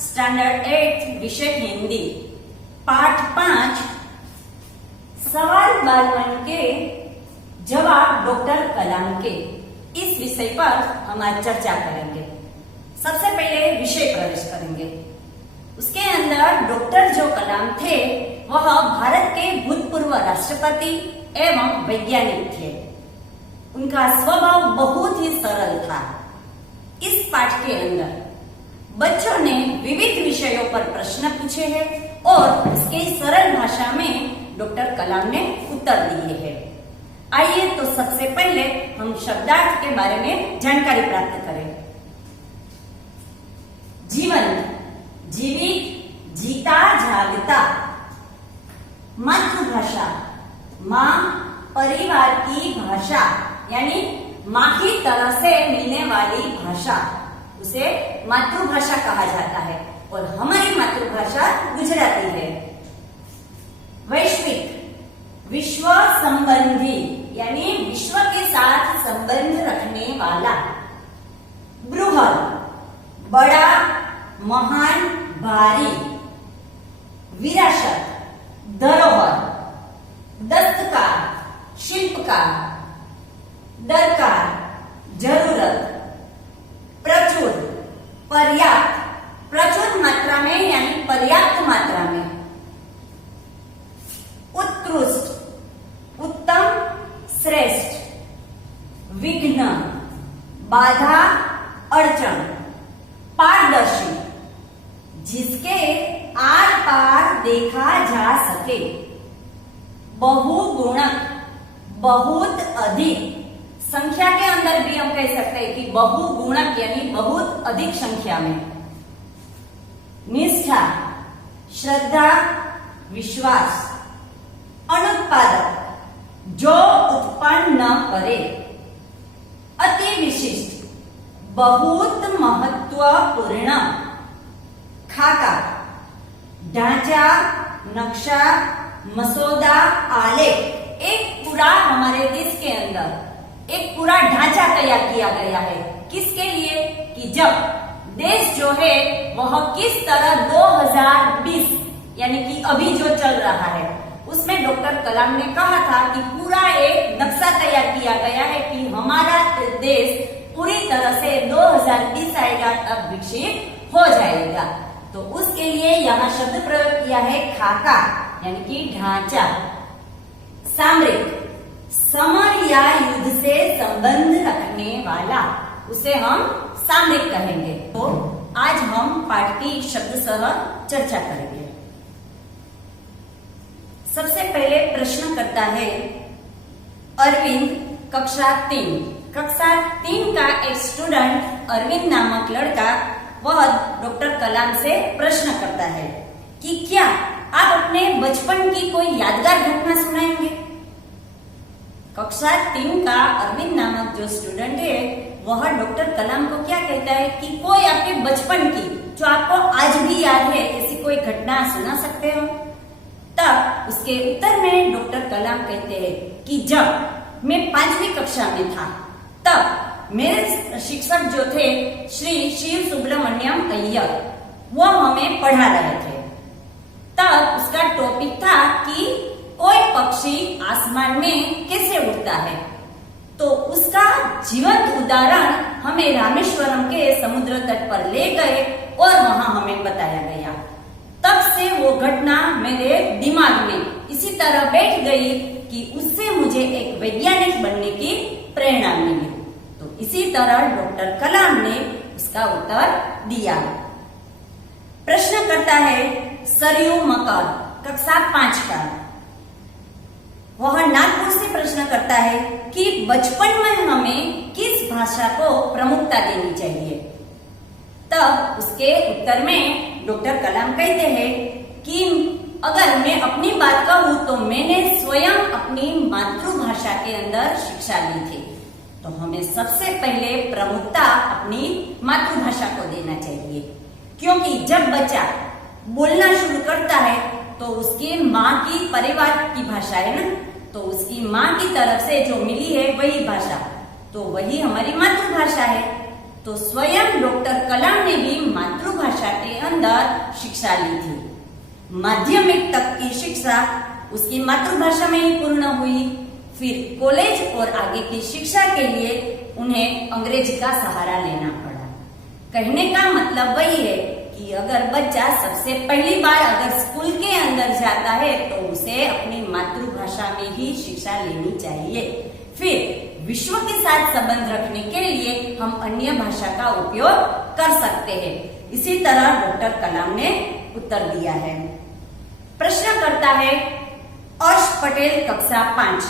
Standard 8 विषय हिंदी पाठ 5 सवाल बालमन के जवाब डॉक्टर कलाम के इस विषय पर हम आज चर्चा करेंगे। सबसे पहले विषय प्रवेश करेंगे। उसके अंदर डॉक्टर जो कलाम थे वह भारत के भूतपूर्व राष्ट्रपति एवं वैज्ञानिक थे। उनका स्वभाव बहुत ही सरल था। इस पाठ के अंदर बच्चों ने विविध विषयों पर प्रश्न पूछे हैं और इसके सरल भाषा में डॉक्टर कलाम ने उत्तर दिए हैं। आइए तो सबसे पहले हम शब्दार्थ के बारे में जानकारी प्राप्त करें। जीवन, जीवित, जीता जागता। मातृभाषा, माँ परिवार की भाषा यानी माँ की तरह से मिलने वाली भाषा, उसे मातृभाषा कहा जाता है और हमारी मातृभाषा गुजराती है। वैश्विक, विश्व संबंधी यानी विश्व के साथ संबंध रखने वाला। बृहद, बड़ा, महान, भारी। विरासत, धरोहर। दस्तकार, शिल्पकार। दरकार, जरूरत। प्रचुर, पर्याप्त, प्रचुर मात्रा में यानी पर्याप्त मात्रा में। उत्कृष्ट, उत्तम, श्रेष्ठ। विघ्न, बाधा, अड़चन। पारदर्शी, जिसके आर पार देखा जा सके। बहुगुणक, बहुत अधिक। संख्या के अंदर भी हम कह सकते हैं कि बहुगुणक यानी बहुत अधिक संख्या में। निष्ठा, श्रद्धा, विश्वास। अनुत्पादक, जो उत्पन्न न करे। अति विशिष्ट, बहुत महत्वपूर्ण। खाका, ढांचा, नक्शा, मसौदा, आलेख। एक पूरा हमारे देश के अंदर एक पूरा ढांचा तैयार किया गया है। किसके लिए? कि जब देश जो है वह किस तरह 2020 यानी कि अभी जो चल रहा है उसमें डॉक्टर कलाम ने कहा था कि पूरा एक नक्शा तैयार किया गया है कि हमारा देश पूरी तरह से 2020 आएगा तब विकसित हो जाएगा। तो उसके लिए यहाँ शब्द प्रयोग किया है खाका यानी कि ढांचा। सामरिक, समर या युद्ध से संबंध रखने वाला, उसे हम सामरिक कहेंगे। तो आज हम पाठ की शब्द सह चर्चा करेंगे। सबसे पहले प्रश्न करता है अरविंद, कक्षा 3। कक्षा 3 का एक स्टूडेंट अरविंद नामक लड़का वह डॉक्टर कलाम से प्रश्न करता है कि क्या आप अपने बचपन की कोई यादगार घटना सुनाएंगे। कक्षा 3 का अरविंद नामक जो स्टूडेंट है वह डॉक्टर कलाम को क्या कहता है कि कोई आपके बचपन की जो आपको आज भी याद है ऐसी कोई घटना सुना सकते हो। तब उसके उत्तर में डॉक्टर कलाम कहते हैं कि जब मैं 5वीं कक्षा में था तब मेरे शिक्षक जो थे श्री शिव सुब्रमण्यम अय्यर वो हमें पढ़ा रहे थे। तब उसका टॉपिक था कि कोई पक्षी आसमान में कैसे उड़ता है। तो उसका जीवंत उदाहरण हमें रामेश्वरम के समुद्र तट पर ले गए और वहां हमें बताया गया। तब से वो घटना मेरे दिमाग में इसी तरह बैठ गई कि उससे मुझे एक वैज्ञानिक बनने की प्रेरणा मिली। तो इसी तरह डॉक्टर कलाम ने उसका उत्तर दिया। प्रश्न करता है सरयू मकर, कक्षा 5 का। वह नागपुर से प्रश्न करता है कि बचपन में हमें किस भाषा को प्रमुखता देनी चाहिए। तब उसके उत्तर में डॉक्टर कलाम कहते हैं कि अगर मैं अपनी बात कहूँ तो मैंने स्वयं अपनी मातृभाषा के अंदर शिक्षा ली थी। तो हमें सबसे पहले प्रमुखता अपनी मातृभाषा को देना चाहिए, क्योंकि जब बच्चा बोलना शुरू करता है तो उसकी माँ की परिवार की भाषा है ना, तो उसकी माँ की तरफ से जो मिली है वही भाषा, तो वही हमारी मातृभाषा है। तो स्वयं डॉक्टर कलाम ने भी मातृभाषा के अंदर शिक्षा ली थी। माध्यमिक तक की शिक्षा उसकी मातृभाषा में ही पूर्ण हुई। फिर कॉलेज और आगे की शिक्षा के लिए उन्हें अंग्रेजी का सहारा लेना पड़ा। कहने का मतलब वही है कि अगर बच्चा सबसे पहली बार अगर स्कूल के अंदर जाता है तो उसे अपनी मातृभाषा में ही शिक्षा लेनी चाहिए। फिर विश्व के साथ संबंध रखने के लिए हम अन्य भाषा का उपयोग कर सकते हैं। इसी तरह डॉक्टर कलाम ने उत्तर दिया है। प्रश्न करता है अर्श पटेल, कक्षा 5,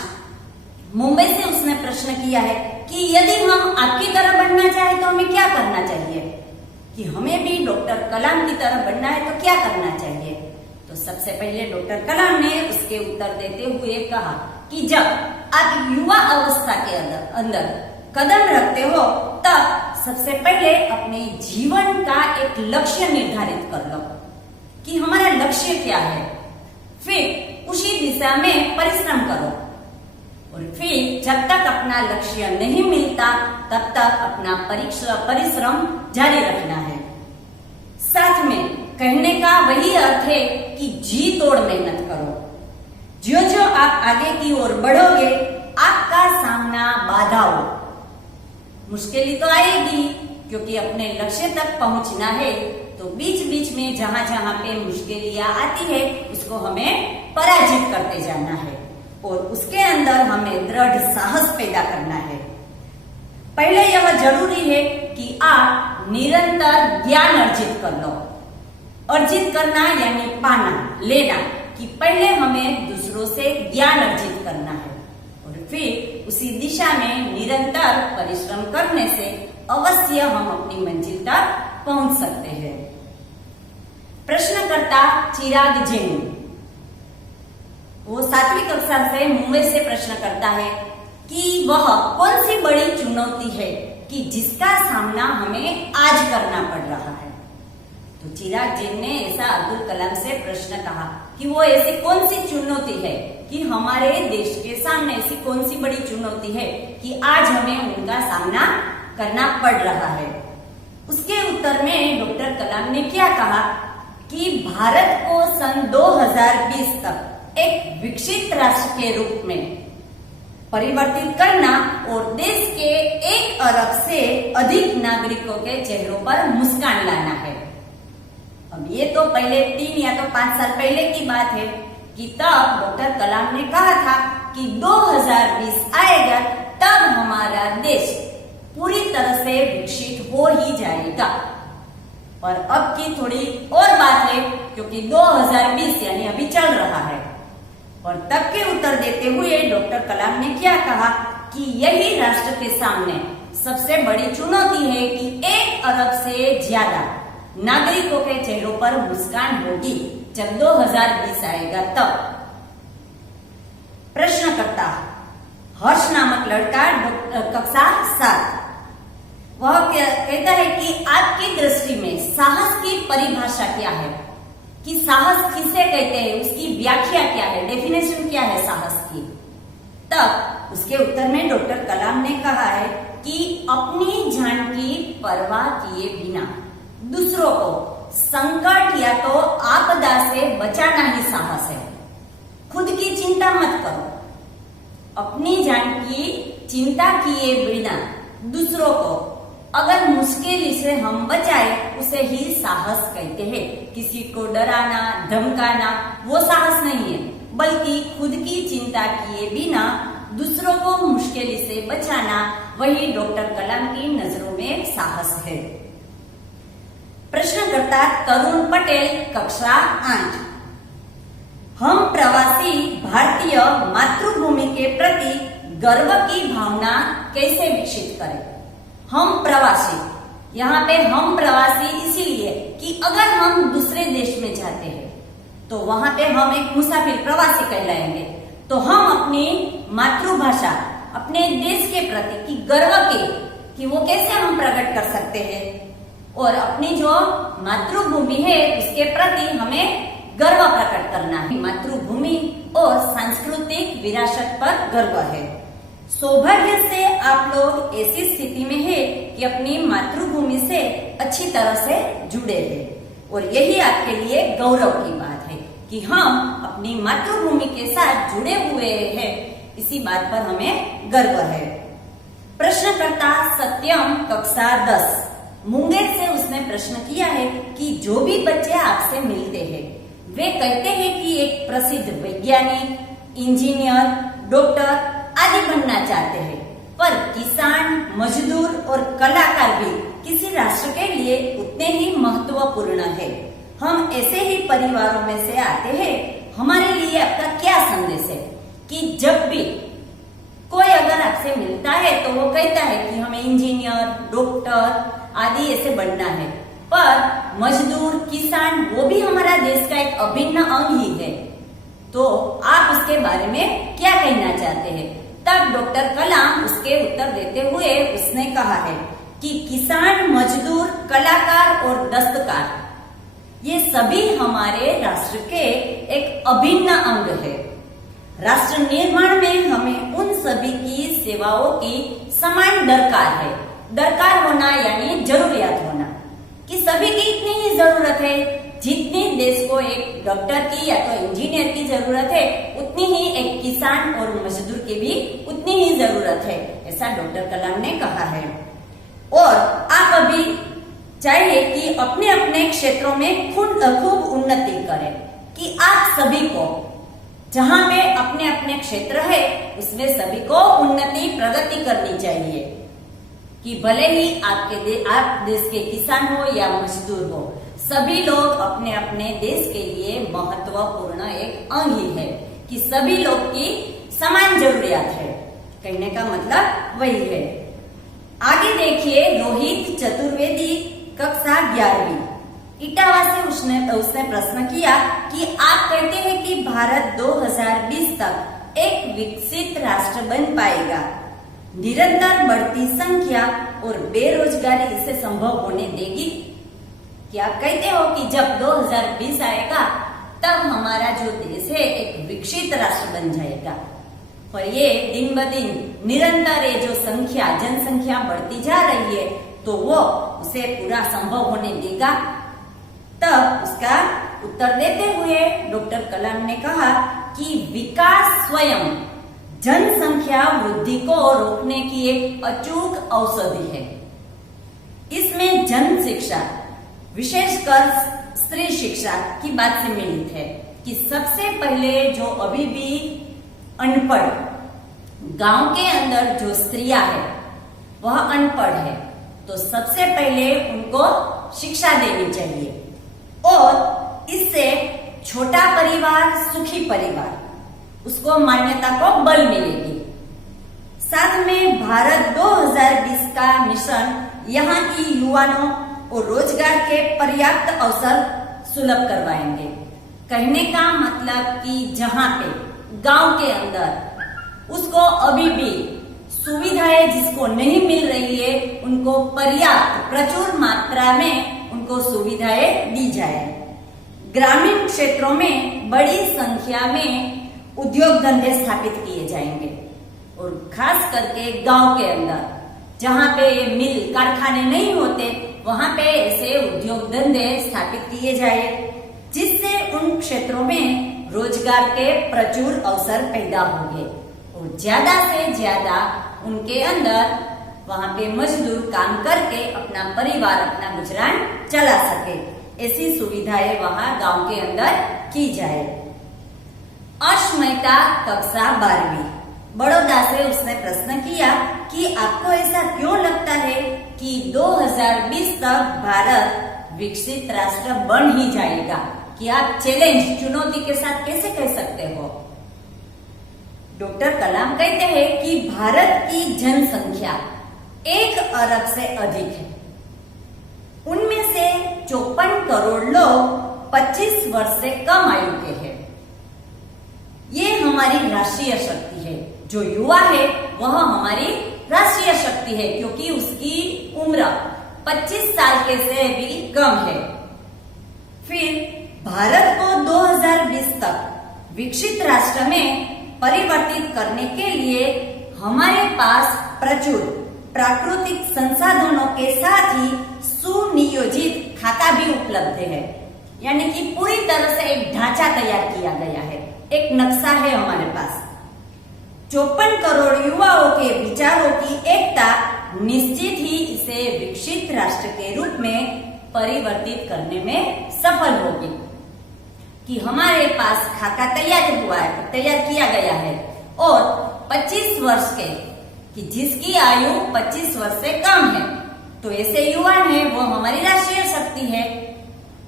मुंबई से उसने प्रश्न किया है कि यदि हम आपकी तरह बनना चाहे तो हमें क्या करना चाहिए, कि हमें भी डॉक्टर कलाम की तरह बनना है तो क्या करना चाहिए। तो सबसे पहले डॉक्टर कलाम ने उसके उत्तर देते हुए कहा कि जब आप युवा अवस्था के अंदर कदम रखते हो तब सबसे पहले अपने जीवन का एक लक्ष्य निर्धारित कर लो कि हमारा लक्ष्य क्या है। फिर उसी दिशा में परिश्रम करो और फिर जब तक अपना लक्ष्य नहीं मिलता तब तक अपना परिश्रम जारी रखना है। साथ में कहने का वही अर्थ है कि जी तोड़ मेहनत करो। जो जो आप आगे की ओर बढ़ोगे आपका सामना बाधाओं, मुश्किलें तो आएगी, क्योंकि अपने लक्ष्य तक पहुंचना है तो बीच बीच में जहां जहां पे मुश्किलियां आती है उसको हमें पराजित करते जाना है और उसके अंदर हमें दृढ़ साहस पैदा करना है। पहले यह जरूरी है कि आप निरंतर ज्ञान अर्जित कर लो। अर्जित करना यानी पाना, लेना, कि पहले हमें दूसरों से ज्ञान अर्जित करना है और फिर उसी दिशा में निरंतर परिश्रम करने से अवश्य हम अपनी मंजिल तक पहुंच सकते हैं। प्रश्नकर्ता चिराग जैन, वो 7वीं कक्षा से मुंबई से प्रश्न करता है कि वह कौन सी बड़ी चुनौती है कि जिसका सामना हमें आज करना पड़ रहा है। तो चिराग जैन ने ऐसा अब्दुल कलाम से प्रश्न कहा कि वो ऐसी कौन सी चुनौती है कि हमारे देश के सामने ऐसी कौन सी बड़ी चुनौती है कि आज हमें उनका सामना करना पड़ रहा है। उसके उत्तर में डॉक्टर कलाम ने क्या कहा कि भारत को सन 2020 तक एक विकसित राष्ट्र के रूप में परिवर्तित करना और देश के 1 अरब से अधिक नागरिकों के चेहरों पर मुस्कान लाना है। अब ये तो पहले 3 या तो 5 साल पहले की बात है कि तब डॉक्टर कलाम ने कहा था कि 2020 आएगा तब हमारा देश पूरी तरह से विकसित हो ही जाएगा। और अब की थोड़ी और बात है क्योंकि 2020 यानी अभी चल रहा है। और तब के उत्तर देते हुए डॉक्टर कलाम ने क्या कहा कि यही राष्ट्र के सामने सबसे बड़ी चुनौती है कि 1 अरब से ज्यादा नागरिकों के चेहरों पर मुस्कान होगी जब 2020 आएगा तब। प्रश्नकर्ता हर्ष नामक लड़का कक्षा 7, वह कहता है कि आपकी दृष्टि में साहस की परिभाषा क्या है, कि साहस किसे कहते हैं, उसकी व्याख्या क्या है, डेफिनेशन क्या है साहस की। तब उसके उत्तर में डॉक्टर कलाम ने कहा है कि अपनी जान की परवाह किए बिना दूसरों को संकट या तो आपदा से बचाना ही साहस है। खुद की चिंता मत करो, अपनी जान की चिंता किए बिना दूसरों को अगर मुश्किल से हम बचाए उसे ही साहस कहते हैं। किसी को डराना धमकाना वो साहस नहीं है, बल्कि खुद की चिंता किए बिना दूसरों को मुश्किल से बचाना वही डॉक्टर कलाम की नजरों में साहस है। प्रश्नकर्ता तरुण पटेल कक्षा 8, हम प्रवासी भारतीय मातृभूमि के प्रति गर्व की भावना कैसे विकसित करें। हम प्रवासी, यहाँ पे हम प्रवासी इसीलिए कि अगर हम दूसरे देश में जाते हैं तो वहां पे हम एक मुसाफिर प्रवासी कहलाएंगे। तो हम अपनी मातृभाषा अपने देश के प्रति की गर्व कि वो कैसे हम प्रकट कर सकते हैं और अपनी जो मातृभूमि है उसके प्रति हमें गर्व प्रकट करना है। मातृभूमि और सांस्कृतिक विरासत पर गर्व है। सौभाग्य से आप लोग ऐसी स्थिति में है कि अपनी मातृभूमि से अच्छी तरह से जुड़े हैं और यही आपके लिए गौरव की बात है कि हम अपनी मातृभूमि के साथ जुड़े हुए हैं। इसी बात पर हमें गर्व है। प्रश्नकर्ता सत्यम, कक्षा 10, मुंगेर से उसने प्रश्न किया है कि जो भी बच्चे आपसे मिलते हैं वे कहते हैं कि एक प्रसिद्ध वैज्ञानिक, इंजीनियर, डॉक्टर आदि बनना चाहते हैं, पर किसान, मजदूर और कलाकार भी किसी राष्ट्र के लिए उतने ही महत्वपूर्ण है। हम ऐसे ही परिवारों में से आते हैं। हमारे लिए आपका क्या संदेश है कि जब भी कोई अगर आपसे मिलता है तो वो कहता है कि हमें इंजीनियर, डॉक्टर आदि ऐसे बनना है, पर मजदूर, किसान वो भी हमारा देश का एक अभिन्न अंग ही है। तो आप उसके बारे में क्या कहना चाहते हैं? तब डॉक्टर कलाम उसके उत्तर देते हुए उसने कहा है कि किसान, मजदूर, कलाकार और दस्तकार ये सभी हमारे राष्ट्र के एक अभिन्न अंग है। राष्ट्र निर्माण में हमें उन सभी की सेवाओं की समान दरकार है। दरकार होना यानी जरूरियात होना, कि सभी की इतनी ही जरूरत है। जितनी देश को एक डॉक्टर की या तो इंजीनियर की जरूरत है, उतनी ही एक किसान और मजदूर की भी उतनी ही जरूरत है, ऐसा डॉक्टर कलाम ने कहा है। और आप अभी चाहिए कि अपने अपने क्षेत्रों में खूब उन्नति करें, कि आप सभी को जहां पे अपने अपने क्षेत्र है उसमें सभी को उन्नति, प्रगति करनी चाहिए। कि भले ही आप देश के किसान हो या मजदूर हो, सभी लोग अपने अपने देश के लिए महत्वपूर्ण एक अंग ही है, कि सभी लोग की समान जरूरियात है। कहने का मतलब वही है। आगे देखिए, रोहित चतुर्वेदी, कक्षा 11वीं, इटावा से उसने प्रश्न किया कि आप कहते हैं कि भारत 2020 तक एक विकसित राष्ट्र बन पाएगा। निरंतर बढ़ती संख्या और बेरोजगारी इसे संभव होने देगी? कि आप कहते हो कि जब 2020 आएगा तब हमारा जो देश है एक विकसित राष्ट्र बन जाएगा, पर ये दिन ब दिन निरंतर ये जो जनसंख्या बढ़ती जा रही है तो वो उसे पूरा संभव होने देगा? तब उसका उत्तर देते हुए डॉक्टर कलाम ने कहा कि विकास स्वयं जनसंख्या वृद्धि को रोकने की एक अचूक औषधि है। इसमें जन शिक्षा, विशेषकर स्त्री शिक्षा की बात से मिलित है कि सबसे पहले जो अभी भी अनपढ़ गांव के अंदर जो स्त्रियां है वह अनपढ़ है, तो सबसे पहले उनको शिक्षा देनी चाहिए और इससे छोटा परिवार, सुखी परिवार, उसको मान्यता को बल मिलेगी। साथ में भारत 2020 का मिशन यहाँ की युवाओं और रोजगार के पर्याप्त अवसर सुलभ करवाएंगे। कहने का मतलब कि जहाँ पे गांव के अंदर उसको अभी भी सुविधाएं जिसको नहीं मिल रही है उनको पर्याप्त प्रचुर मात्रा में उनको सुविधाएं दी जाए। ग्रामीण क्षेत्रों में बड़ी संख्या में उद्योग धंधे स्थापित किए जाएंगे और खास करके गांव के अंदर जहां पे मिल कारखाने नहीं होते वहां पे ऐसे उद्योग धंधे स्थापित किए जाए, जिससे उन क्षेत्रों में रोजगार के प्रचुर अवसर पैदा होंगे और ज्यादा से ज्यादा उनके अंदर वहां पे मजदूर काम करके अपना परिवार, अपना गुजरान चला सके। ऐसी सुविधाएं वहां गांव के अंदर की जाए। अर्श मेहता, कक्षा 12वीं, बड़ौदा से उसने प्रश्न किया कि आपको ऐसा क्यों लगता है कि 2020 तक भारत विकसित राष्ट्र बन ही जाएगा? कि आप चैलेंज, चुनौती के साथ कैसे कह सकते हो? डॉक्टर कलाम कहते हैं कि भारत की जनसंख्या 1 अरब से अधिक है। उनमें से 54 करोड़ लोग 25 वर्ष से कम आयु के हैं। ये हमारी राष्ट्रीय शक्ति है। जो युवा है वह हमारी राष्ट्रीय शक्ति है, क्योंकि उसकी उम्र 25 साल के से भी कम है। फिर भारत को 2020 तक विकसित राष्ट्र में परिवर्तित करने के लिए हमारे पास प्रचुर प्राकृतिक संसाधनों के साथ ही सुनियोजित खाका भी उपलब्ध उपलब्ध है, यानी कि पूरी तरह से एक ढांचा तैयार किया गया है, एक नक्शा है हमारे पास। 54 करोड़ युवाओं के विचारों की एकता निश्चित ही इसे विकसित राष्ट्र के रूप में परिवर्तित करने में सफल होगी। कि हमारे पास खाका तैयार किया गया है और 25 वर्ष के कि जिसकी आयु 25 वर्ष से कम है, तो ऐसे युवा है वो हमारी राष्ट्रीय शक्ति है।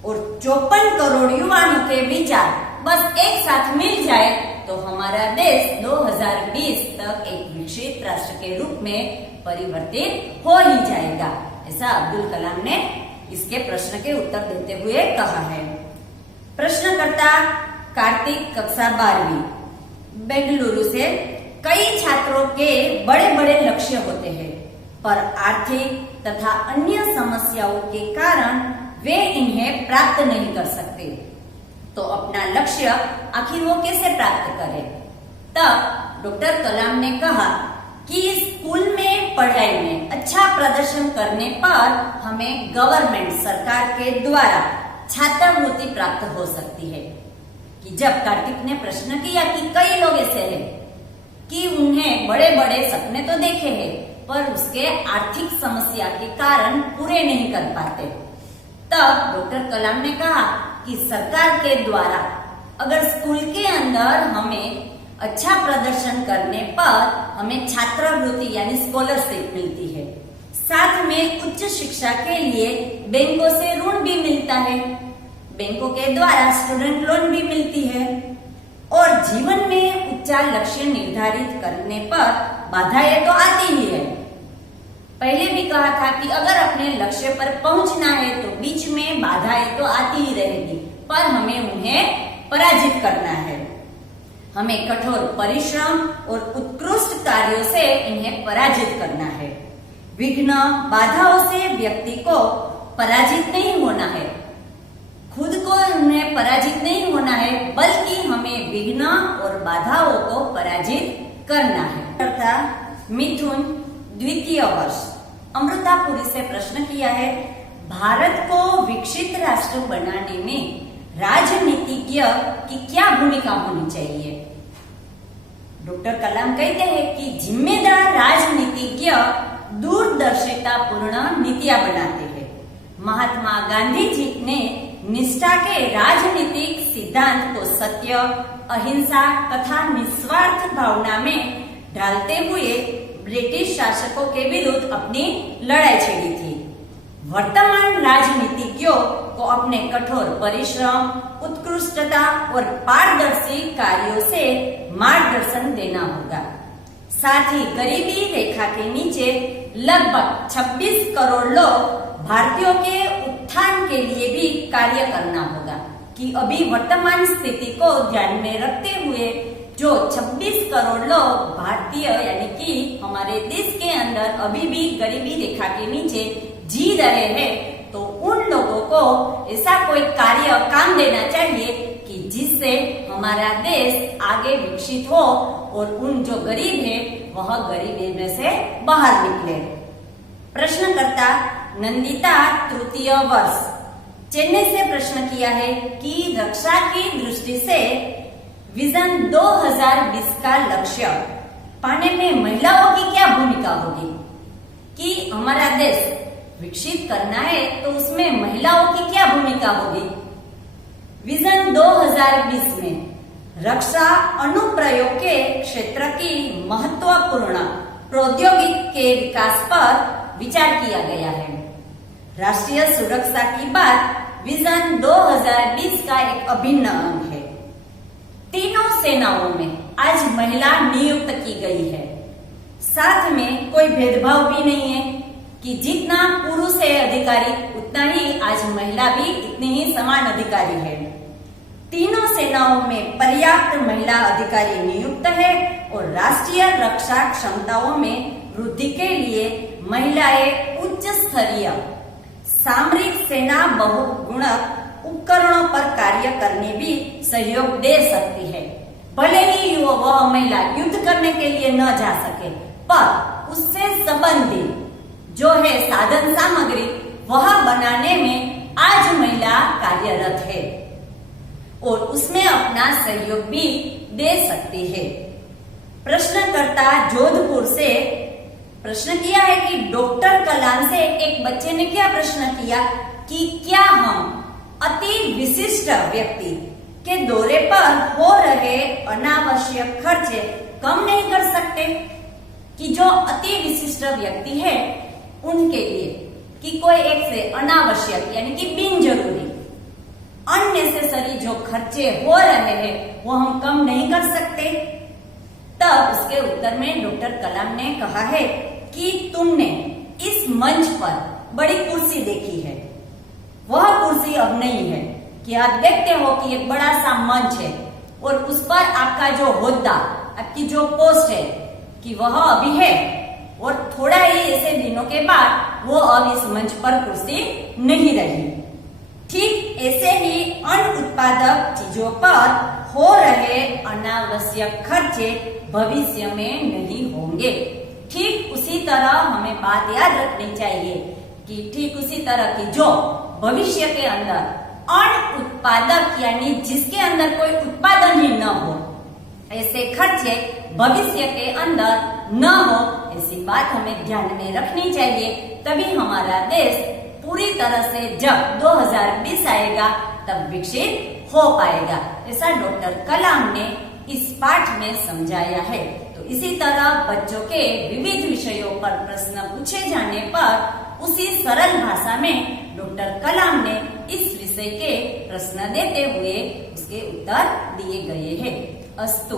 और 54 करोड़ युवाओं के विचार बस एक साथ मिल जाए तो हमारा देश 2020 तक एक विकसित राष्ट्र के रूप में परिवर्तित हो ही जाएगा, ऐसा अब्दुल कलाम ने इसके प्रश्न के उत्तर देते हुए कहा है। प्रश्नकर्ता कार्तिक, कक्षा 12वीं, बेंगलुरु से। कई छात्रों के बड़े बड़े लक्ष्य होते हैं, पर आर्थिक तथा अन्य समस्याओं के कारण वे इन्हें प्राप्त नहीं कर सकते, तो अपना लक्ष्य आखिर वो कैसे प्राप्त करें? तब डॉक्टर कलाम ने कहा कि स्कूल में पढ़ाई में अच्छा प्रदर्शन करने पर हमें गवर्नमेंट सरकार के द्वारा छात्रवृत्ति प्राप्त हो सकती है। कि जब कार्तिक ने प्रश्न किया कि कई लोग ऐसे हैं कि उन्हें बड़े बड़े सपने तो देखे हैं, पर उसके आर्थिक समस्या के कारण पूरे नहीं कर पाते, तब डॉक्टर कलाम ने कहा कि सरकार के द्वारा अगर स्कूल के अंदर हमें अच्छा प्रदर्शन करने पर हमें छात्रवृत्ति यानी स्कॉलरशिप मिलती है, साथ में उच्च शिक्षा के लिए बैंकों से ऋण भी मिलता है, बैंकों के द्वारा स्टूडेंट लोन भी मिलती है, और जीवन में ऊंचा लक्ष्य निर्धारित करने पर बाधाएं तो आती ही है। पहले भी कहा था कि अगर अपने लक्ष्य पर पहुंचना है तो बीच में बाधाएं तो आती ही रहेगी, पर हमें उन्हें पराजित करना है। हमें कठोर परिश्रम और उत्कृष्ट कार्यों से इन्हें पराजित करना है। विघ्न, बाधाओं से व्यक्ति को पराजित नहीं होना है, खुद को उन्हें पराजित नहीं होना है, बल्कि हमें विघ्न और बाधाओं को पराजित करना है। मिथुन, द्वितीय वर्ष, अमृतापुरी से प्रश्न किया है, भारत को विकसित राष्ट्र बनाने में राजनीतिज्ञ की क्या भूमिका होनी चाहिए? डॉक्टर कलाम कहते हैं कि जिम्मेदार राजनीतिज्ञ दूरदर्शितापूर्ण नीतियां बनाते हैं। महात्मा गांधी जी ने निष्ठा के राजनीतिक सिद्धांत को सत्य, अहिंसा तथा निस्वार्थ भावना में ढालते हुए ब्रिटिश शासकों के विरुद्ध अपनी लड़ाई छेड़ी थी। वर्तमान राजनीतिज्ञों को अपने कठोर परिश्रम, उत्कृष्टता और पारदर्शी कार्यों से मार्गदर्शन देना होगा। साथ ही गरीबी रेखा के नीचे लगभग 26 करोड़ लोग भारतीयों के उत्थान के लिए भी कार्य करना होगा। कि अभी वर्तमान स्थिति को ध्यान में रखते हुए जो 26 करोड़ लोग भारतीय यानी कि हमारे देश के अंदर अभी भी गरीबी रेखा के नीचे जी रहे हैं, तो उन लोगों को ऐसा कोई कार्य काम देना चाहिए कि जिससे हमारा देश आगे विकसित हो और उन जो गरीब है वह गरीबी में से बाहर निकले। प्रश्नकर्ता नंदिता, तृतीय वर्ष, चेन्नई से प्रश्न किया है कि रक्षा की दृष्टि से विजन 2020 का लक्ष्य पाने में महिलाओं की क्या भूमिका होगी? कि हमारा देश विकसित करना है तो उसमें महिलाओं की क्या भूमिका होगी? विजन 2020 में रक्षा अनुप्रयोग के क्षेत्र की महत्वपूर्ण प्रौद्योगिकी के विकास पर विचार किया गया है। राष्ट्रीय सुरक्षा की बात विजन 2020 का एक अभिन्न अंग है। तीनों सेनाओं में आज महिला नियुक्त की गई है। साथ में कोई भेदभाव भी नहीं है कि जितना पुरुष है अधिकारी उतना ही आज महिला भी इतनी ही समान अधिकारी है। तीनों सेनाओं में पर्याप्त महिला अधिकारी नियुक्त है और राष्ट्रीय रक्षा क्षमताओं में वृद्धि के लिए महिलाएं उच्च स्तरीय सामरिक सेना बहुगुणक उपकरणों पर कार्य करने भी सहयोग दे सकती है। भले ही वह महिला युद्ध करने के लिए न जा सके, पर उससे संबंधित जो है साधन सामग्री वह बनाने में आज महिला और उसमें अपना सहयोग भी दे सकती है। प्रश्नकर्ता जोधपुर से प्रश्न किया है कि डॉक्टर कलाम से एक बच्चे ने क्या प्रश्न किया कि क्या हम अति विशिष्ट व्यक्ति के दौरे पर हो रहे अनावश्यक खर्चे कम नहीं कर सकते? कि जो अति विशिष्ट व्यक्ति है उनके लिए कि कोई एक से अनावश्यक यानी कि बिन जरूरी अननेसेसरी जो खर्चे हो रहे हैं वो हम कम नहीं कर सकते? तब उसके उत्तर में डॉक्टर कलाम ने कहा है कि तुमने इस मंच पर बड़ी कुर्सी देखी है, वह कुर्सी अब नहीं है। कि आप देखते हो कि एक बड़ा सा मंच है और उस पर आपका जो होद्दा, आपकी जो पोस्ट है कि वह अभी है और थोड़ा ही ऐसे दिनों के बाद वो अब इस मंच पर कुर्सी नहीं रही। ठीक ऐसे ही अनुत्पादक चीजों पर हो रहे अनावश्यक खर्चे भविष्य में नहीं होंगे। ठीक उसी तरह हमें बात याद रखनी चाहिए कि ठीक उसी तरह की जो भविष्य के अंदर अनुत्पादक यानी जिसके अंदर कोई उत्पादन ही न हो, ऐसे खर्चे भविष्य के अंदर न हो, ऐसी बात हमें ध्यान में रखनी चाहिए। तभी हमारा देश पूरी तरह से जब 2020 आएगा तब विकसित हो पाएगा, ऐसा डॉक्टर कलाम ने इस पाठ में समझाया है। तो इसी तरह बच्चों के विविध विषयों पर प्रश्न पूछे जाने पर उसी सरल भाषा में डॉक्टर कलाम ने इस विषय के प्रश्न देते हुए उसके उत्तर दिए गए हैं। अस्तु।